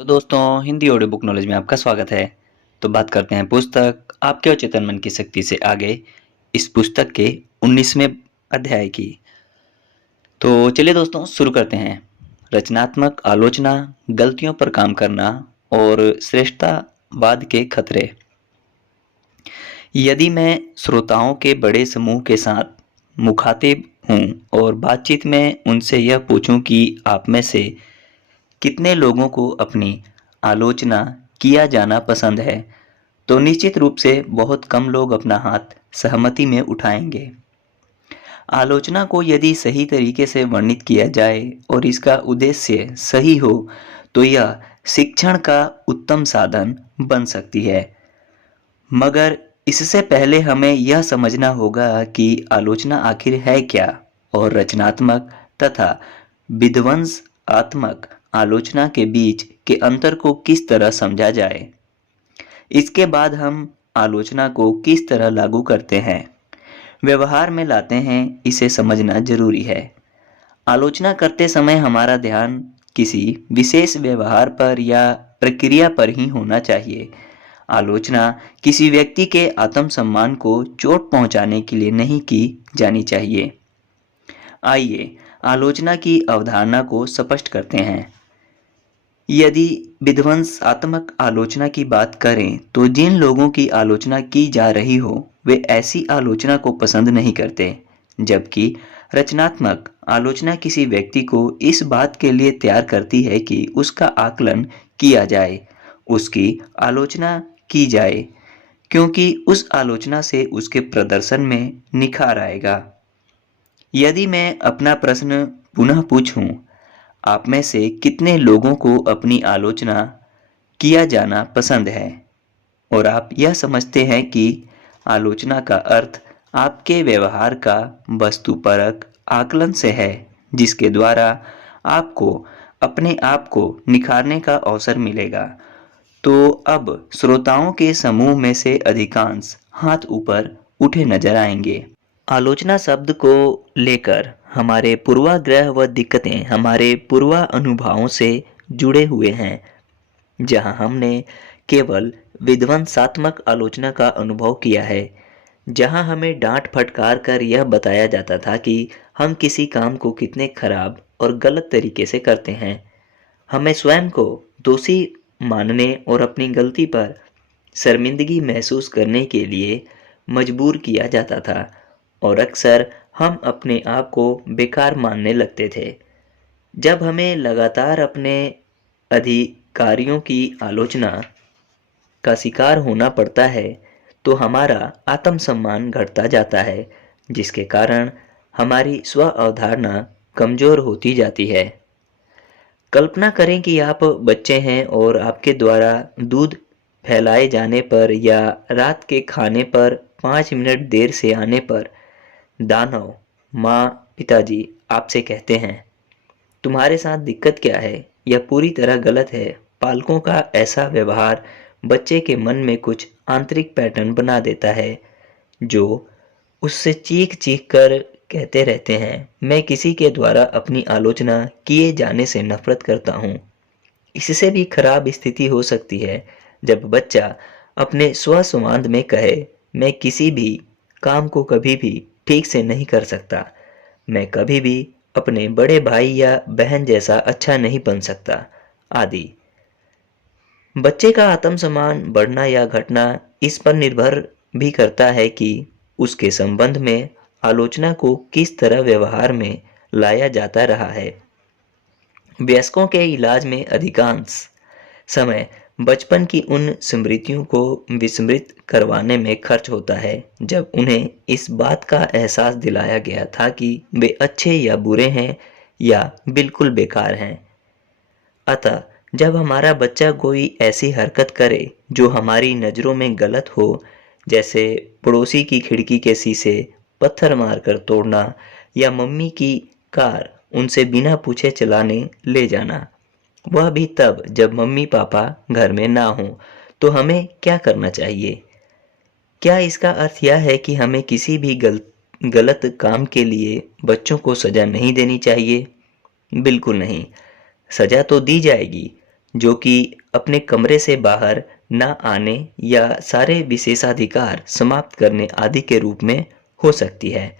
तो दोस्तों, Hindi audio book knowledge में आपका स्वागत है। तो बात करते हैं पुस्तक आपके अचेतन मन की शक्ति से आगे, इस पुस्तक के 19वें अध्याय की। तो चलिए दोस्तों, शुरू करते हैं। रचनात्मक आलोचना, गलतियों पर काम करना और श्रेष्ठतावाद के खतरे। यदि मैं श्रोताओं के बड़े समूह के साथ मुखातिब हूँ और बातचीत में उनसे यह पूछूं कि आप में से कितने लोगों को अपनी आलोचना किया जाना पसंद है, तो निश्चित रूप से बहुत कम लोग अपना हाथ सहमति में उठाएंगे। आलोचना को यदि सही तरीके से वर्णित किया जाए और इसका उद्देश्य सही हो, तो यह शिक्षण का उत्तम साधन बन सकती है। मगर इससे पहले हमें यह समझना होगा कि आलोचना आखिर है क्या और रचनात्मक तथा विध्वंसात्मक आलोचना के बीच के अंतर को किस तरह समझा जाए। इसके बाद हम आलोचना को किस तरह लागू करते हैं, व्यवहार में लाते हैं, इसे समझना जरूरी है। आलोचना करते समय हमारा ध्यान किसी विशेष व्यवहार पर या प्रक्रिया पर ही होना चाहिए। आलोचना किसी व्यक्ति के आत्मसम्मान को चोट पहुंचाने के लिए नहीं की जानी चाहिए। आइए आलोचना की अवधारणा को स्पष्ट करते हैं। यदि विध्वंसात्मक आलोचना की बात करें तो जिन लोगों की आलोचना की जा रही हो वे ऐसी आलोचना को पसंद नहीं करते, जबकि रचनात्मक आलोचना किसी व्यक्ति को इस बात के लिए तैयार करती है कि उसका आकलन किया जाए, उसकी आलोचना की जाए, क्योंकि उस आलोचना से उसके प्रदर्शन में निखार आएगा। यदि मैं अपना प्रश्न पुनः पूछूं, आप में से कितने लोगों को अपनी आलोचना किया जाना पसंद है, और आप यह समझते हैं कि आलोचना का अर्थ आपके व्यवहार का वस्तुपरक आकलन से है, जिसके द्वारा आपको अपने आप को निखारने का अवसर मिलेगा, तो अब श्रोताओं के समूह में से अधिकांश हाथ ऊपर उठे नजर आएंगे। आलोचना शब्द को लेकर हमारे पूर्वाग्रह व दिक्कतें हमारे पूर्वानुभवों से जुड़े हुए हैं, जहां हमने केवल विध्वंसात्मक आलोचना का अनुभव किया है, जहां हमें डांट फटकार कर यह बताया जाता था कि हम किसी काम को कितने खराब और गलत तरीके से करते हैं। हमें स्वयं को दोषी मानने और अपनी गलती पर शर्मिंदगी महसूस करने के लिए मजबूर किया जाता था, और अक्सर हम अपने आप को बेकार मानने लगते थे। जब हमें लगातार अपने अधिकारियों की आलोचना का शिकार होना पड़ता है, तो हमारा आत्मसम्मान घटता जाता है, जिसके कारण हमारी स्व अवधारणा कमजोर होती जाती है। कल्पना करें कि आप बच्चे हैं और आपके द्वारा दूध फैलाए जाने पर या रात के खाने पर 5 मिनट देर से आने पर दानव माँ पिताजी आपसे कहते हैं, तुम्हारे साथ दिक्कत क्या है, यह पूरी तरह गलत है। पालकों का ऐसा व्यवहार बच्चे के मन में कुछ आंतरिक पैटर्न बना देता है, जो उससे चीख चीख कर कहते रहते हैं, मैं किसी के द्वारा अपनी आलोचना किए जाने से नफरत करता हूँ। इससे भी खराब स्थिति हो सकती है जब बच्चा अपने स्वसंवाद में कहे, मैं किसी भी काम को कभी भी ठीक से नहीं कर सकता, मैं कभी भी अपने बड़े भाई या बहन जैसा अच्छा नहीं बन सकता, आदि। बच्चे का आत्मसम्मान बढ़ना या घटना इस पर निर्भर भी करता है कि उसके संबंध में आलोचना को किस तरह व्यवहार में लाया जाता रहा है। वयस्कों के इलाज में अधिकांश समय बचपन की उन स्मृतियों को विस्मृत करवाने में खर्च होता है, जब उन्हें इस बात का एहसास दिलाया गया था कि वे अच्छे या बुरे हैं या बिल्कुल बेकार हैं। अतः जब हमारा बच्चा कोई ऐसी हरकत करे जो हमारी नज़रों में गलत हो, जैसे पड़ोसी की खिड़की के शीशे पत्थर मारकर तोड़ना या मम्मी की कार उनसे बिना पूछे चलाने ले जाना, वह भी तब जब मम्मी पापा घर में ना हो, तो हमें क्या करना चाहिए? क्या इसका अर्थ यह है कि हमें किसी भी गलत काम के लिए बच्चों को सजा नहीं देनी चाहिए? बिल्कुल नहीं। सजा तो दी जाएगी, जो कि अपने कमरे से बाहर ना आने या सारे विशेषाधिकार समाप्त करने आदि के रूप में हो सकती है।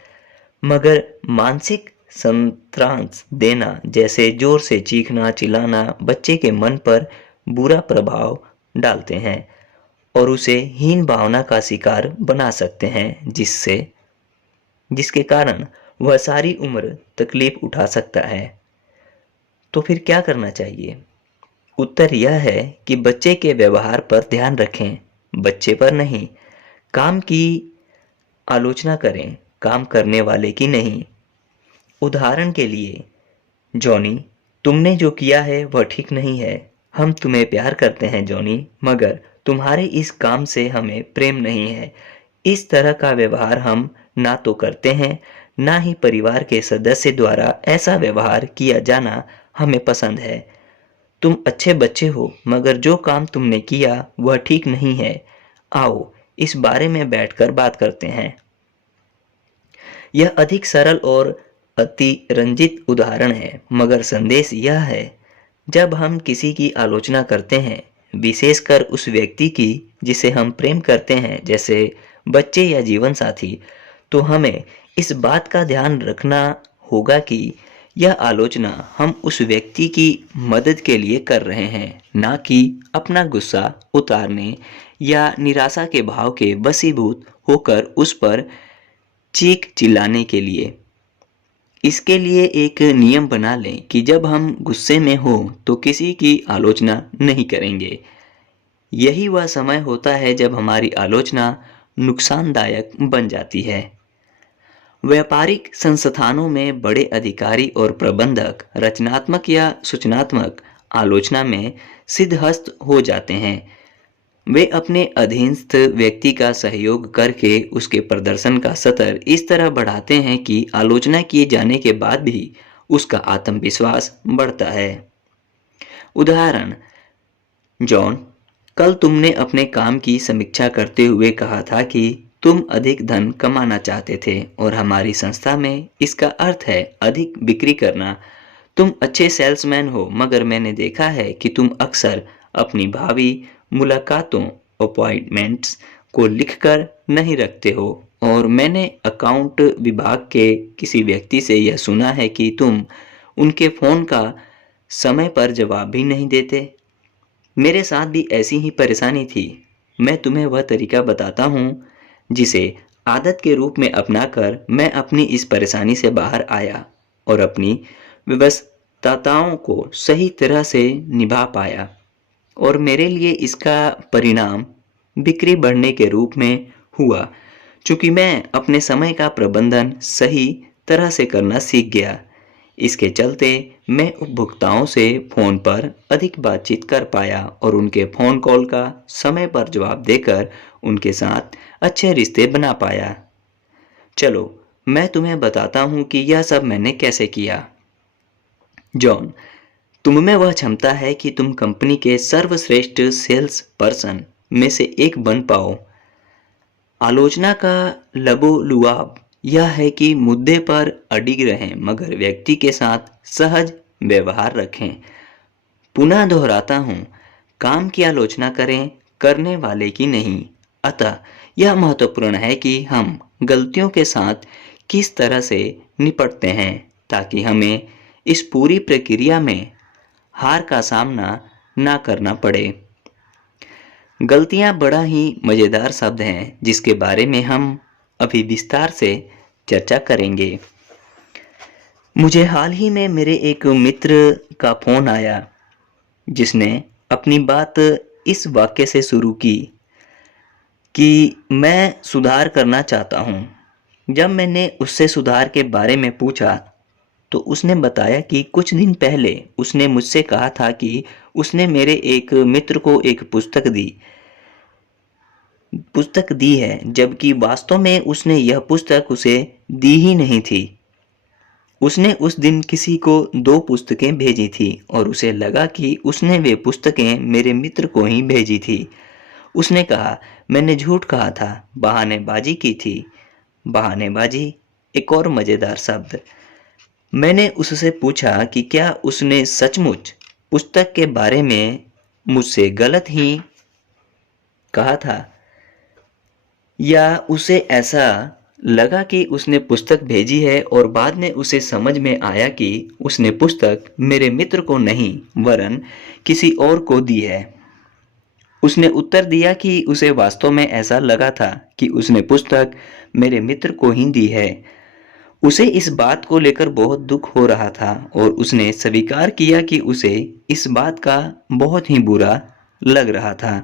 मगर मानसिक संत्रांस देना, जैसे जोर से चीखना चिल्लाना, बच्चे के मन पर बुरा प्रभाव डालते हैं और उसे हीन भावना का शिकार बना सकते हैं, जिसके कारण वह सारी उम्र तकलीफ उठा सकता है। तो फिर क्या करना चाहिए? उत्तर यह है कि बच्चे के व्यवहार पर ध्यान रखें, बच्चे पर नहीं। काम की आलोचना करें, काम करने वाले की नहीं। उदाहरण के लिए, जॉनी, तुमने जो किया है वह ठीक नहीं है। हम तुम्हें प्यार करते हैं जॉनी, मगर तुम्हारे इस काम से हमें प्रेम नहीं है। इस तरह का व्यवहार हम ना तो करते हैं, ना ही परिवार के सदस्य द्वारा ऐसा व्यवहार किया जाना हमें पसंद है। तुम अच्छे बच्चे हो, मगर जो काम तुमने किया वह ठीक नहीं है। आओ इस बारे में बैठकर बात करते हैं। यह अधिक सरल और अति रंजित उदाहरण है, मगर संदेश यह है, जब हम किसी की आलोचना करते हैं, विशेषकर उस व्यक्ति की जिसे हम प्रेम करते हैं, जैसे बच्चे या जीवन साथी, तो हमें इस बात का ध्यान रखना होगा कि यह आलोचना हम उस व्यक्ति की मदद के लिए कर रहे हैं, ना कि अपना गुस्सा उतारने या निराशा के भाव के वशीभूत होकर उस पर चीख चिल्लाने के लिए। इसके लिए एक नियम बना लें कि जब हम गुस्से में हो तो किसी की आलोचना नहीं करेंगे। यही वह समय होता है जब हमारी आलोचना नुकसानदायक बन जाती है। व्यापारिक संस्थानों में बड़े अधिकारी और प्रबंधक रचनात्मक या सूचनात्मक आलोचना में सिद्धहस्त हो जाते हैं। वे अपने अधीनस्थ व्यक्ति का सहयोग करके उसके प्रदर्शन का स्तर इस तरह बढ़ाते हैं कि आलोचना किए जाने के बाद भी उसका आत्मविश्वास बढ़ता है। उदाहरण, जॉन, कल तुमने अपने काम की समीक्षा करते हुए कहा था कि तुम अधिक धन कमाना चाहते थे और हमारी संस्था में इसका अर्थ है अधिक बिक्री करना। तुम अच्छे सेल्समैन हो, मगर मैंने देखा है कि तुम अक्सर अपनी भावी मुलाकातों अपॉइंटमेंट्स को लिखकर नहीं रखते हो, और मैंने अकाउंट विभाग के किसी व्यक्ति से यह सुना है कि तुम उनके फ़ोन का समय पर जवाब भी नहीं देते। मेरे साथ भी ऐसी ही परेशानी थी। मैं तुम्हें वह तरीका बताता हूँ जिसे आदत के रूप में अपनाकर मैं अपनी इस परेशानी से बाहर आया और अपनी व्यस्तताओं को सही तरह से निभा पाया, और मेरे लिए इसका परिणाम बिक्री बढ़ने के रूप में हुआ, चूँकि मैं अपने समय का प्रबंधन सही तरह से करना सीख गया। इसके चलते मैं उपभोक्ताओं से फ़ोन पर अधिक बातचीत कर पाया और उनके फ़ोन कॉल का समय पर जवाब देकर उनके साथ अच्छे रिश्ते बना पाया। चलो मैं तुम्हें बताता हूँ कि यह सब मैंने कैसे किया। जॉन, तुम में वह क्षमता है कि तुम कंपनी के सर्वश्रेष्ठ सेल्स पर्सन में से एक बन पाओ। आलोचना का लबोलुआब यह है कि मुद्दे पर अडिग रहें, मगर व्यक्ति के साथ सहज व्यवहार रखें। पुनः दोहराता हूँ, काम की आलोचना करें, करने वाले की नहीं। अतः यह महत्वपूर्ण है कि हम गलतियों के साथ किस तरह से निपटते हैं, ताकि हमें इस पूरी प्रक्रिया में हार का सामना ना करना पड़े। गलतियां बड़ा ही मज़ेदार शब्द हैं जिसके बारे में हम अभी विस्तार से चर्चा करेंगे। मुझे हाल ही में मेरे एक मित्र का फ़ोन आया जिसने अपनी बात इस वाक्य से शुरू की कि मैं सुधार करना चाहता हूँ। जब मैंने उससे सुधार के बारे में पूछा तो उसने बताया कि कुछ दिन पहले उसने मुझसे कहा था कि उसने मेरे एक मित्र को एक पुस्तक दी है, जबकि वास्तव में उसने यह पुस्तक उसे दी ही नहीं थी। उसने उस दिन किसी को 2 पुस्तकें भेजी थी और उसे लगा कि उसने वे पुस्तकें मेरे मित्र को ही भेजी थी। उसने कहा, मैंने झूठ कहा था, बहानेबाजी की थी। बहानेबाजी एक और मज़ेदार शब्द। मैंने उससे पूछा कि क्या उसने सचमुच पुस्तक के बारे में मुझसे गलत ही कहा था, या उसे ऐसा लगा कि उसने पुस्तक भेजी है और बाद में उसे समझ में आया कि उसने पुस्तक मेरे मित्र को नहीं वरन किसी और को दी है। उसने उत्तर दिया कि उसे वास्तव में ऐसा लगा था कि उसने पुस्तक मेरे मित्र को ही दी है। उसे इस बात को लेकर बहुत दुख हो रहा था और उसने स्वीकार किया कि उसे इस बात का बहुत ही बुरा लग रहा था।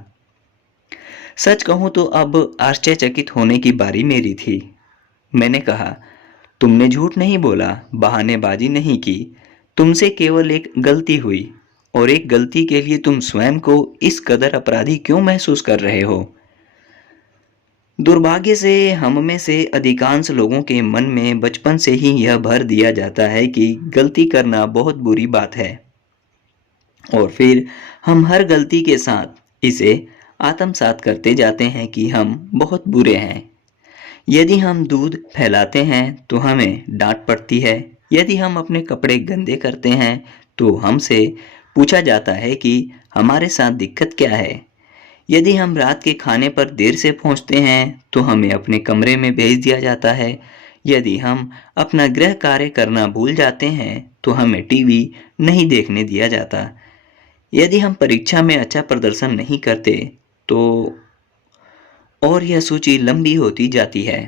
सच कहूं तो अब आश्चर्यचकित होने की बारी मेरी थी। मैंने कहा, तुमने झूठ नहीं बोला, बहानेबाजी नहीं की, तुमसे केवल एक गलती हुई और एक गलती के लिए तुम स्वयं को इस कदर अपराधी क्यों महसूस कर रहे हो? दुर्भाग्य से हम में से अधिकांश लोगों के मन में बचपन से ही यह भर दिया जाता है कि गलती करना बहुत बुरी बात है और फिर हम हर गलती के साथ इसे आत्मसात करते जाते हैं कि हम बहुत बुरे हैं। यदि हम दूध फैलाते हैं तो हमें डांट पड़ती है। यदि हम अपने कपड़े गंदे करते हैं तो हमसे पूछा जाता है कि हमारे साथ दिक्कत क्या है। यदि हम रात के खाने पर देर से पहुंचते हैं तो हमें अपने कमरे में भेज दिया जाता है। यदि हम अपना गृह कार्य करना भूल जाते हैं तो हमें टीवी नहीं देखने दिया जाता। यदि हम परीक्षा में अच्छा प्रदर्शन नहीं करते तो और यह सूची लंबी होती जाती है।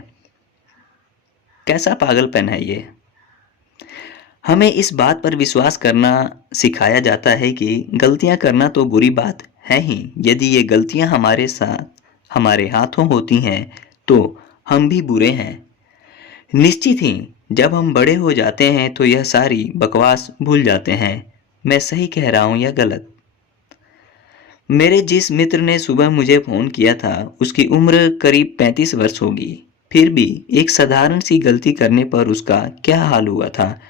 कैसा पागलपन है ये। हमें इस बात पर विश्वास करना सिखाया जाता है कि गलतियां करना तो बुरी बात है ही। यदि ये गलतियां हमारे साथ हमारे हाथों होती हैं तो हम भी बुरे हैं। निश्चित ही जब हम बड़े हो जाते हैं तो यह सारी बकवास भूल जाते हैं। मैं सही कह रहा हूं या गलत? मेरे जिस मित्र ने सुबह मुझे फ़ोन किया था उसकी उम्र करीब 35 वर्ष होगी। फिर भी एक साधारण सी गलती करने पर उसका क्या हाल हुआ था,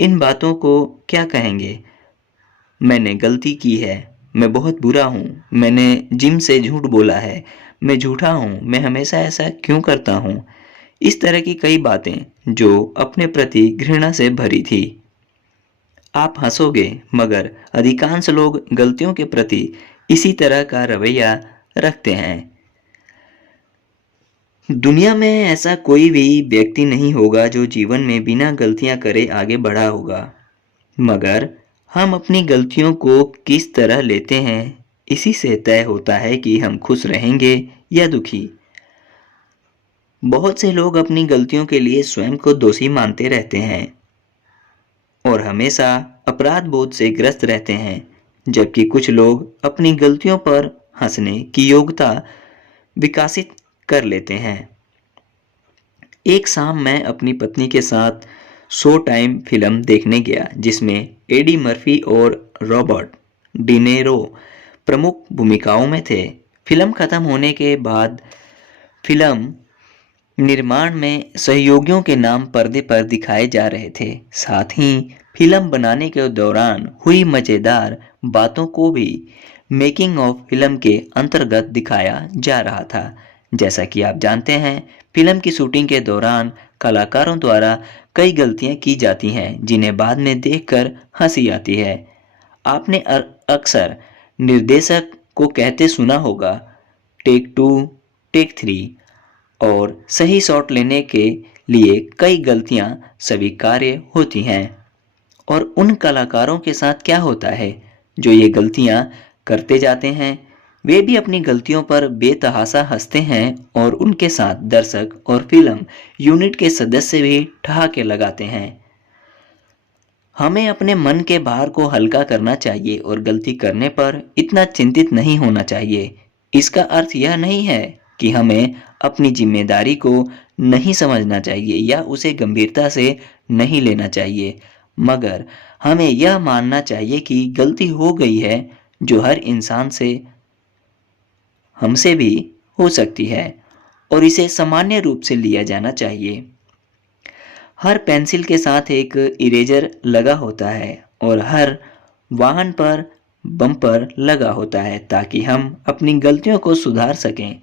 इन बातों को क्या कहेंगे? मैंने गलती की है, मैं बहुत बुरा हूँ, मैंने जिम से झूठ बोला है, मैं झूठा हूँ, मैं हमेशा ऐसा क्यों करता हूँ? इस तरह की कई बातें जो अपने प्रति घृणा से भरी थी। आप हंसोगे मगर अधिकांश लोग गलतियों के प्रति इसी तरह का रवैया रखते हैं। दुनिया में ऐसा कोई भी व्यक्ति नहीं होगा जो जीवन में बिना गलतियां करे आगे बढ़ा होगा, मगर हम अपनी गलतियों को किस तरह लेते हैं इसी से तय होता है कि हम खुश रहेंगे या दुखी। बहुत से लोग अपनी गलतियों के लिए स्वयं को दोषी मानते रहते हैं और हमेशा अपराध बोध से ग्रस्त रहते हैं, जबकि कुछ लोग अपनी गलतियों पर हंसने की योग्यता विकसित कर लेते हैं। एक शाम मैं अपनी पत्नी के साथ शो टाइम फिल्म देखने गया जिसमें एडी मर्फी और रॉबर्ट डिनेरो प्रमुख भूमिकाओं में थे। फिल्म खत्म होने के बाद फिल्म निर्माण में सहयोगियों के नाम पर्दे पर दिखाए जा रहे थे। साथ ही फिल्म बनाने के दौरान हुई मजेदार बातों को भी मेकिंग ऑफ फिल्म के अंतर्गत दिखाया जा रहा था। जैसा कि आप जानते हैं, फिल्म की शूटिंग के दौरान कलाकारों द्वारा कई गलतियां की जाती हैं जिन्हें बाद में देखकर हंसी आती है। आपने अक्सर निर्देशक को कहते सुना होगा, टेक 2, टेक 3 और सही शॉट लेने के लिए कई गलतियां स्वीकार्य होती हैं। और उन कलाकारों के साथ क्या होता है जो ये गलतियां करते जाते हैं? वे भी अपनी गलतियों पर बेतहाशा हंसते हैं और उनके साथ दर्शक और फिल्म यूनिट के सदस्य भी ठहाके लगाते हैं। हमें अपने मन के भार को हल्का करना चाहिए और गलती करने पर इतना चिंतित नहीं होना चाहिए। इसका अर्थ यह नहीं है कि हमें अपनी जिम्मेदारी को नहीं समझना चाहिए या उसे गंभीरता से नहीं लेना चाहिए, मगर हमें यह मानना चाहिए कि गलती हो गई है जो हर इंसान से हमसे भी हो सकती है और इसे सामान्य रूप से लिया जाना चाहिए। हर पेंसिल के साथ एक इरेजर लगा होता है और हर वाहन पर बम्पर लगा होता है ताकि हम अपनी गलतियों को सुधार सकें।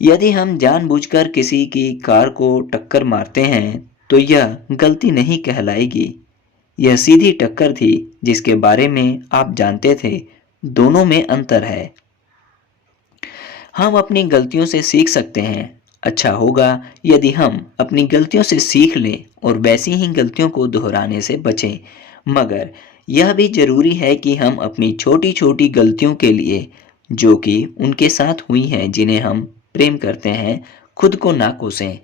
यदि हम जानबूझकर किसी की कार को टक्कर मारते हैं तो यह गलती नहीं कहलाएगी। यह सीधी टक्कर थी जिसके बारे में आप जानते थे। दोनों में अंतर है। हम अपनी गलतियों से सीख सकते हैं। अच्छा होगा यदि हम अपनी गलतियों से सीख लें और वैसी ही गलतियों को दोहराने से बचें। मगर यह भी जरूरी है कि हम अपनी छोटी छोटी गलतियों के लिए, जो कि उनके साथ हुई हैं जिन्हें हम प्रेम करते हैं, खुद को ना कोसें।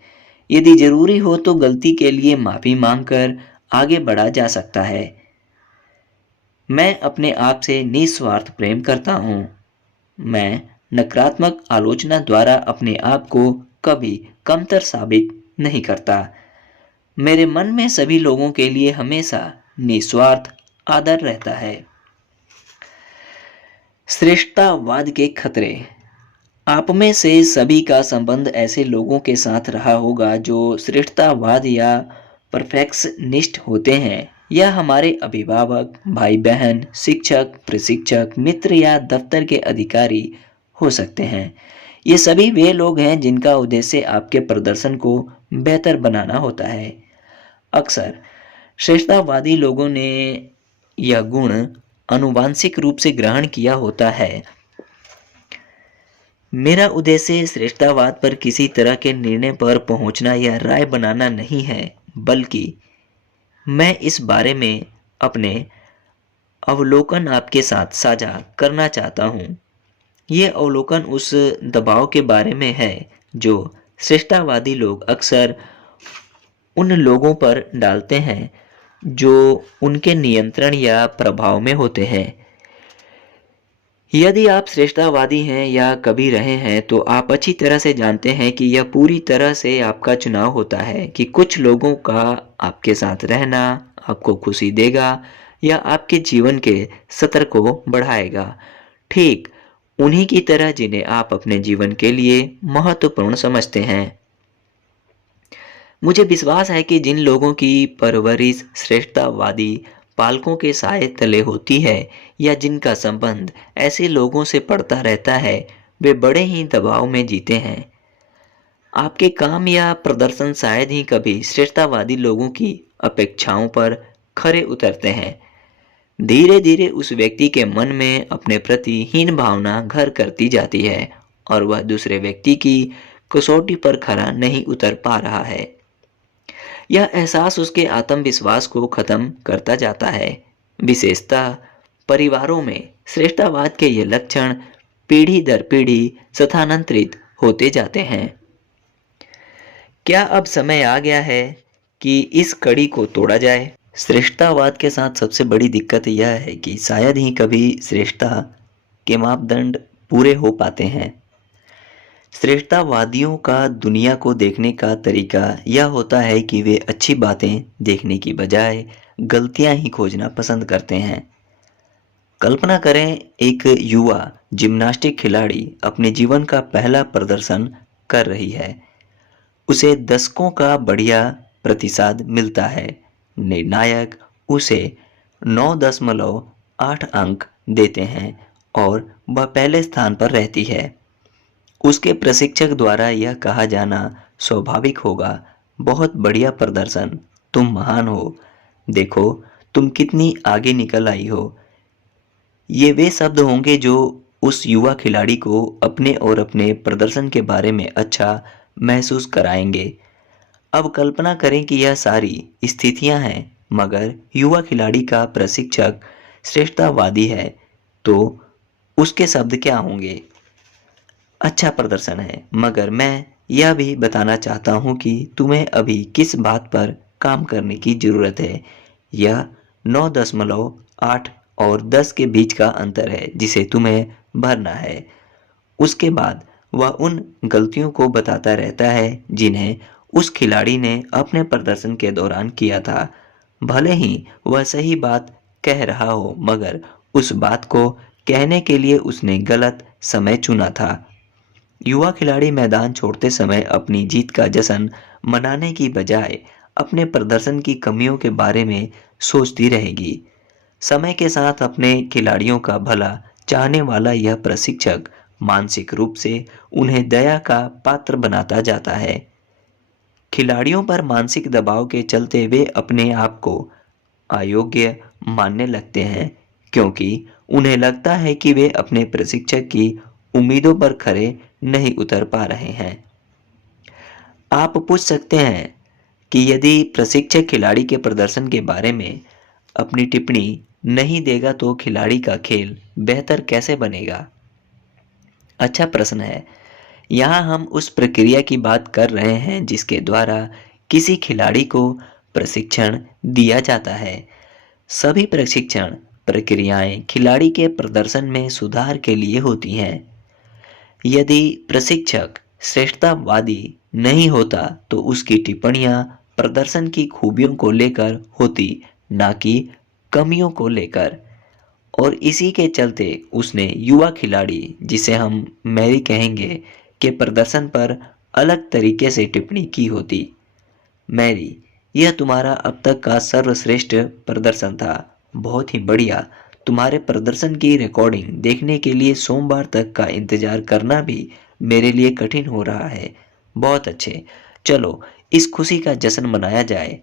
यदि जरूरी हो तो गलती के लिए माफी मांगकर आगे बढ़ा जा सकता है। मैं अपने आप से निस्वार्थ प्रेम करता हूँ। मैं नकारात्मक आलोचना द्वारा अपने आप को कभी कमतर साबित नहीं करता। मेरे मन में सभी लोगों के लिए हमेशा निस्वार्थ आदर रहता है। श्रेष्ठतावाद के खतरे। आप में से सभी का संबंध ऐसे लोगों के साथ रहा होगा जो श्रेष्ठतावाद या परफेक्शनिस्ट होते हैं। यह हमारे अभिभावक, भाई बहन, शिक्षक, प्रशिक्षक, मित्र या दफ्तर के अधिकारी हो सकते हैं। ये सभी वे लोग हैं जिनका उद्देश्य आपके प्रदर्शन को बेहतर बनाना होता है। अक्सर श्रेष्ठतावादी लोगों ने यह गुण आनुवांशिक रूप से ग्रहण किया होता है। मेरा उद्देश्य श्रेष्ठतावाद पर किसी तरह के निर्णय पर पहुंचना या राय बनाना नहीं है, बल्कि मैं इस बारे में अपने अवलोकन आपके साथ साझा करना चाहता हूँ। ये अवलोकन उस दबाव के बारे में है जो श्रेष्ठतावादी लोग अक्सर उन लोगों पर डालते हैं जो उनके नियंत्रण या प्रभाव में होते हैं। यदि आप श्रेष्ठतावादी हैं या कभी रहे हैं तो आप अच्छी तरह से जानते हैं कि यह पूरी तरह से आपका चुनाव होता है कि कुछ लोगों का आपके साथ रहना आपको खुशी देगा या आपके जीवन के सत्र को बढ़ाएगा, ठीक उन्हीं की तरह जिन्हें आप अपने जीवन के लिए महत्वपूर्ण समझते हैं। मुझे विश्वास है कि जिन लोगों की परवरिश श्रेष्ठतावादी पालकों के साए तले होती है या जिनका संबंध ऐसे लोगों से पड़ता रहता है, वे बड़े ही दबाव में जीते हैं। आपके काम या प्रदर्शन शायद ही कभी श्रेष्ठतावादी लोगों की अपेक्षाओं पर खरे उतरते हैं। धीरे धीरे उस व्यक्ति के मन में अपने प्रति हीन भावना घर करती जाती है और वह दूसरे व्यक्ति की कसौटी पर खरा नहीं उतर पा रहा है। यह एहसास उसके आत्मविश्वास को खत्म करता जाता है। विशेषतः परिवारों में श्रेष्ठतावाद के ये लक्षण पीढ़ी दर पीढ़ी स्थानांतरित होते जाते हैं। क्या अब समय आ गया है कि इस कड़ी को तोड़ा जाए? श्रेष्ठतावाद के साथ सबसे बड़ी दिक्कत यह है कि शायद ही कभी श्रेष्ठता के मापदंड पूरे हो पाते हैं। श्रेष्ठतावादियों का दुनिया को देखने का तरीका यह होता है कि वे अच्छी बातें देखने की बजाय गलतियां ही खोजना पसंद करते हैं। कल्पना करें, एक युवा जिम्नास्टिक खिलाड़ी अपने जीवन का पहला प्रदर्शन कर रही है। उसे दशकों का बढ़िया प्रतिसाद मिलता है। निर्णायक उसे 9.8 अंक देते हैं और वह पहले स्थान पर रहती है। उसके प्रशिक्षक द्वारा यह कहा जाना स्वाभाविक होगा, बहुत बढ़िया प्रदर्शन, तुम महान हो, देखो तुम कितनी आगे निकल आई हो। ये वे शब्द होंगे जो उस युवा खिलाड़ी को अपने और अपने प्रदर्शन के बारे में अच्छा महसूस कराएंगे। अब कल्पना करें कि यह सारी स्थितियां हैं, मगर युवा खिलाड़ी का प्रशिक्षक श्रेष्ठतावादी है, तो उसके शब्द क्या होंगे? अच्छा प्रदर्शन है, मगर मैं यह भी बताना चाहता हूँ कि तुम्हें अभी किस बात पर काम करने की ज़रूरत है। यह 9.8 और 10 के बीच का अंतर है जिसे तुम्हें भरना है। उसके बाद वह उन गलतियों को बताता रहता है जिन्हें उस खिलाड़ी ने अपने प्रदर्शन के दौरान किया था। भले ही वह सही बात कह रहा हो, मगर उस बात को कहने के लिए उसने गलत समय चुना था। युवा खिलाड़ी मैदान छोड़ते समय अपनी जीत का जश्न मनाने की बजाय अपने प्रदर्शन की कमियों के बारे में सोचती रहेगी। समय के साथ अपने खिलाड़ियों का भला चाहने वाला यह प्रशिक्षक मानसिक रूप से उन्हें दया का पात्र बनाता जाता है। खिलाड़ियों पर मानसिक दबाव के चलते वे अपने आप को अयोग्य मानने लगते हैं, क्योंकि उन्हें लगता है कि वे अपने प्रशिक्षक की उम्मीदों पर खरे नहीं उतर पा रहे हैं। आप पूछ सकते हैं कि यदि प्रशिक्षक खिलाड़ी के प्रदर्शन के बारे में अपनी टिप्पणी नहीं देगा तो खिलाड़ी का खेल बेहतर कैसे बनेगा? अच्छा प्रश्न है। यहाँ हम उस प्रक्रिया की बात कर रहे हैं जिसके द्वारा किसी खिलाड़ी को प्रशिक्षण दिया जाता है। सभी प्रशिक्षण प्रक्रियाएं खिलाड़ी के प्रदर्शन में सुधार के लिए होती हैं। यदि प्रशिक्षक श्रेष्ठतावादी नहीं होता तो उसकी टिप्पणियां प्रदर्शन की खूबियों को लेकर होती, ना कि कमियों को लेकर। और इसी के चलते उसने युवा खिलाड़ी, जिसे हम मैरी कहेंगे, के प्रदर्शन पर अलग तरीके से टिप्पणी की होती। मैरी, यह तुम्हारा अब तक का सर्वश्रेष्ठ प्रदर्शन था। बहुत ही बढ़िया। तुम्हारे प्रदर्शन की रिकॉर्डिंग देखने के लिए सोमवार तक का इंतजार करना भी मेरे लिए कठिन हो रहा है। बहुत अच्छे। चलो इस खुशी का जश्न मनाया जाए।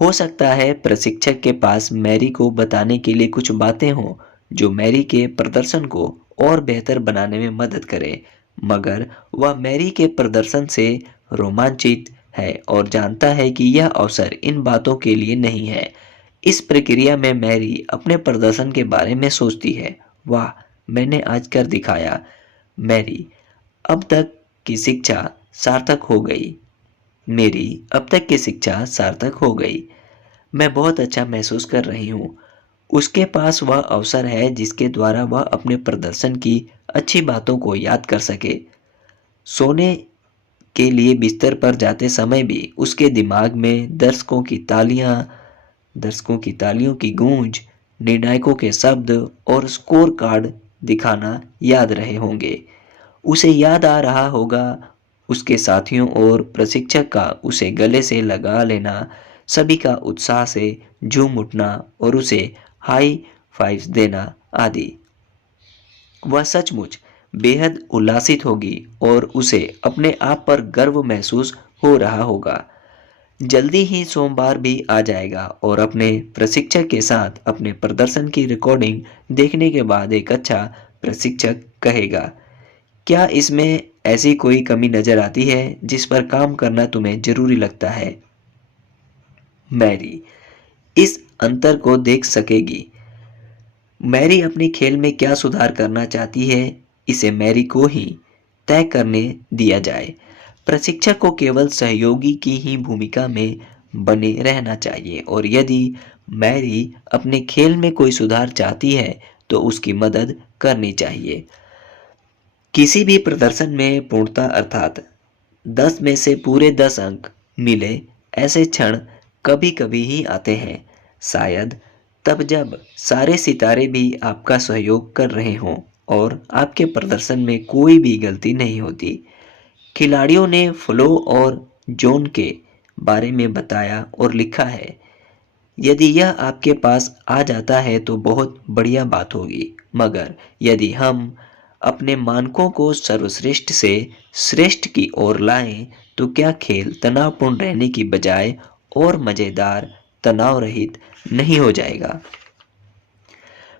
हो सकता है प्रशिक्षक के पास मैरी को बताने के लिए कुछ बातें हों जो मैरी के प्रदर्शन को और बेहतर बनाने में मदद करे, मगर वह मैरी के प्रदर्शन से रोमांचित है और जानता है कि यह अवसर इन बातों के लिए नहीं है। इस प्रक्रिया में मैरी अपने प्रदर्शन के बारे में सोचती है, वाह, मैंने आज कर दिखाया। मैरी, अब तक की शिक्षा सार्थक हो गई। मेरी अब तक की शिक्षा सार्थक हो गई। मैं बहुत अच्छा महसूस कर रही हूँ। उसके पास वह अवसर है जिसके द्वारा वह अपने प्रदर्शन की अच्छी बातों को याद कर सके। सोने के लिए बिस्तर पर जाते समय भी उसके दिमाग में दर्शकों की तालियों की गूंज, निर्णायकों के शब्द और स्कोर कार्ड दिखाना याद रहे होंगे। उसे याद आ रहा होगा उसके साथियों और प्रशिक्षक का उसे गले से लगा लेना, सभी का उत्साह से झूम उठना और उसे हाई फाइव्स देना आदि। वह सचमुच बेहद उल्लासित होगी और उसे अपने आप पर गर्व महसूस हो रहा होगा। जल्दी ही सोमवार भी आ जाएगा और अपने प्रशिक्षक के साथ अपने प्रदर्शन की रिकॉर्डिंग देखने के बाद एक अच्छा प्रशिक्षक कहेगा, क्या इसमें ऐसी कोई कमी नजर आती है जिस पर काम करना तुम्हें जरूरी लगता है? मैरी इस अंतर को देख सकेगी। मैरी अपने खेल में क्या सुधार करना चाहती है, इसे मैरी को ही तय करने दिया जाए। प्रशिक्षक को केवल सहयोगी की ही भूमिका में बने रहना चाहिए और यदि मैरी अपने खेल में कोई सुधार चाहती है तो उसकी मदद करनी चाहिए। किसी भी प्रदर्शन में पूर्णता अर्थात 10 में से पूरे 10 अंक मिले, ऐसे क्षण कभी कभी ही आते हैं। शायद तब जब सारे सितारे भी आपका सहयोग कर रहे हों और आपके प्रदर्शन में कोई भी गलती नहीं होती। खिलाड़ियों ने फ्लो और जोन के बारे में बताया और लिखा है। यदि यह आपके पास आ जाता है तो बहुत बढ़िया बात होगी, मगर यदि हम अपने मानकों को सर्वश्रेष्ठ से श्रेष्ठ की ओर लाएं तो क्या खेल तनावपूर्ण रहने की बजाय और मज़ेदार, तनाव रहित नहीं हो जाएगा?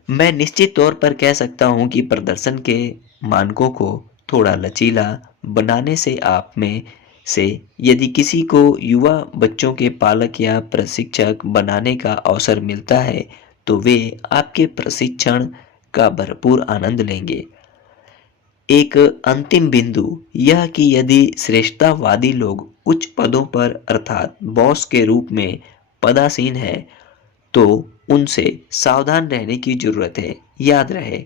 मैं निश्चित तौर पर कह सकता हूं कि प्रदर्शन के मानकों को थोड़ा लचीला बनाने से आप में से यदि किसी को युवा बच्चों के पालक या प्रशिक्षक बनाने का अवसर मिलता है तो वे आपके प्रशिक्षण का भरपूर आनंद लेंगे। एक अंतिम बिंदु यह कि यदि श्रेष्ठतावादी लोग उच्च पदों पर अर्थात बॉस के रूप में पदासीन हैं तो उनसे सावधान रहने की जरूरत है। याद रहे,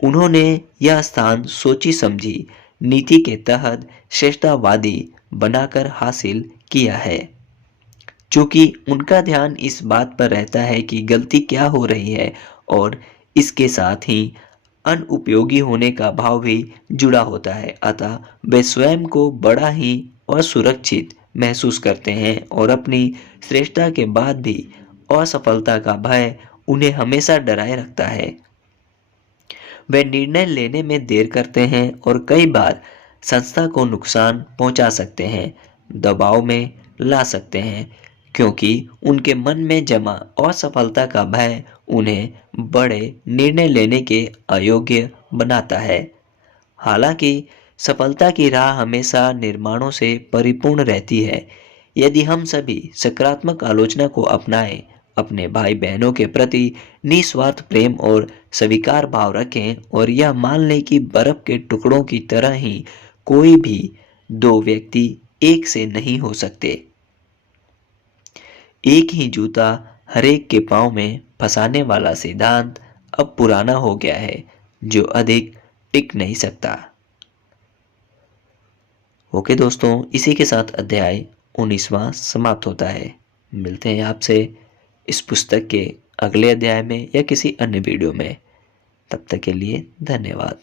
उन्होंने यह स्थान सोची समझी नीति के तहत श्रेष्ठतावादी बनाकर हासिल किया है। चूंकि उनका ध्यान इस बात पर रहता है कि गलती क्या हो रही है और इसके साथ ही अनुपयोगी होने का भाव भी जुड़ा होता है, अतः वे स्वयं को बड़ा ही असुरक्षित महसूस करते हैं और अपनी श्रेष्ठता के बाद भी असफलता का भय उन्हें हमेशा डराए रखता है। वे निर्णय लेने में देर करते हैं और कई बार संस्था को नुकसान पहुंचा सकते हैं, दबाव में ला सकते हैं, क्योंकि उनके मन में जमा असफलता का भय उन्हें बड़े निर्णय लेने के अयोग्य बनाता है। हालांकि सफलता की राह हमेशा निर्माणों से परिपूर्ण रहती है। यदि हम सभी सकारात्मक आलोचना को अपनाएं, अपने भाई बहनों के प्रति निस्वार्थ प्रेम और स्वीकार भाव रखें और यह मान लें कि बर्फ के टुकड़ों की तरह ही कोई भी दो व्यक्ति एक से नहीं हो सकते। एक ही जूता हरेक के पाँव में फंसाने वाला सिद्धांत अब पुराना हो गया है, जो अधिक टिक नहीं सकता। ओके दोस्तों, इसी के साथ अध्याय 19वां समाप्त होता है। मिलते हैं आपसे इस पुस्तक के अगले अध्याय में या किसी अन्य वीडियो में। तब तक के लिए धन्यवाद।